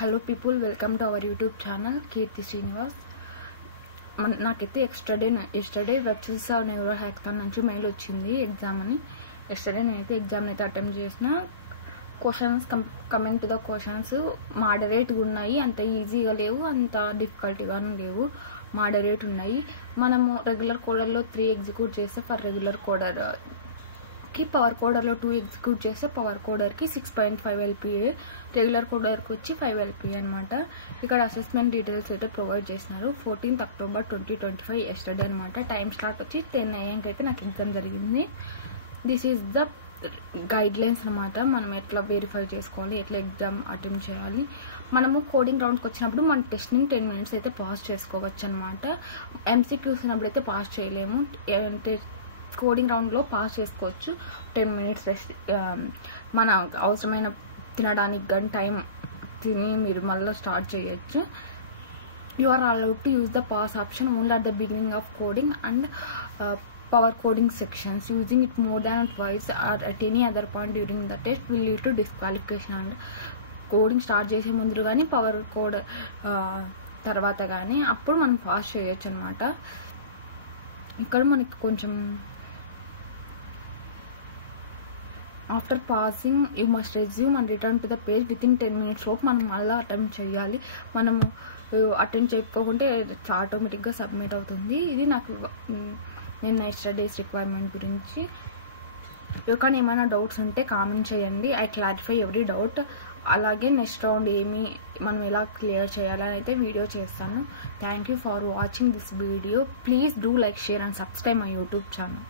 Hello people, welcome to our YouTube channel Keerthi Srinivas. నాకైతే yesterday virtuals neuro hackathon నుంచి mail వచ్చింది exam అని. Yesterday నేనైతే ఎగ్జామ్ అయితే అటెంప్ట్ చేసిన. Questions coming to the questions మోడరేట్గా ఉన్నాయి, అంత ఈజీగా లేవు, అంత డిఫికల్ట్గాను లేవు, మోడరేట్ ఉన్నాయి. మనము రెగ్యులర్ కోడర్లో 3 ఎగ్జిక్యూట్ చేస్తే ఫర్ రెగ్యులర్ కోడర్కి, పవర్ కోడర్లో 2 ఎగ్జిక్యూట్ చేస్తే పవర్ కోడర్కి 6.5 LPA, రెగ్యులర్ కోడర్కి వచ్చి 5 LPA అనమాట. ఇక్కడ అసెస్మెంట్ డీటెయిల్స్ అయితే ప్రొవైడ్ చేసినారు. 14th October 2025 ఎస్టర్డే అనమాట. టైం స్టార్ట్ వచ్చి 10 AM అయితే నాకు ఎగ్జామ్ జరిగింది. This is the guide lines అనమాట. మనం ఎట్లా వెరిఫై చేసుకోవాలి, ఎట్లా ఎగ్జామ్ అటెంప్ట్ చేయాలి. మనము కోడింగ్ రౌండ్కి వచ్చినప్పుడు మన టెస్ట్ని 10 minutes అయితే పాస్ చేసుకోవచ్చు అనమాట. MCQs ఉన్నప్పుడు అయితే పాస్ చేయలేము. కోడింగ్ రౌండ్లో పాస్ చేసుకోవచ్చు. 10 minutes రెస్ట్, మన అవసరమైన తినడానికి కానీ టైం తిని మీరు మళ్ళీ స్టార్ట్ చేయొచ్చు. You are allowed to use the pass option only at the beginning of coding and power coding sections. Using it more than twice or at any other point during the test will lead to disqualification. And coding start చేసే ముందు కానీ power code తర్వాత కానీ అప్పుడు మనం pass చేయొచ్చు అనమాట. ఇక్కడ మనకి కొంచెం after passing you must resume and return to the page with in 10 minutes లోపు మనం మళ్ళీ అటెంప్ట్ చేయాలి. మనము అటెంప్ట్ చేయకపోకుంటే ఆటోమేటిక్గా సబ్మిట్ అవుతుంది. ఇది నాకు నేను ఎస్టర్డేస్ రిక్వైర్మెంట్ గురించి. ఎవరికైనా ఏమైనా డౌట్స్ ఉంటే కామెంట్ చేయండి. I clarify every doubt. అలాగే నెక్స్ట్ రౌండ్ మనం ఎలా క్లియర్ చేయాలని అయితే వీడియో చేస్తాను. Thank you for watching this video. Please do like, share and subscribe my YouTube channel.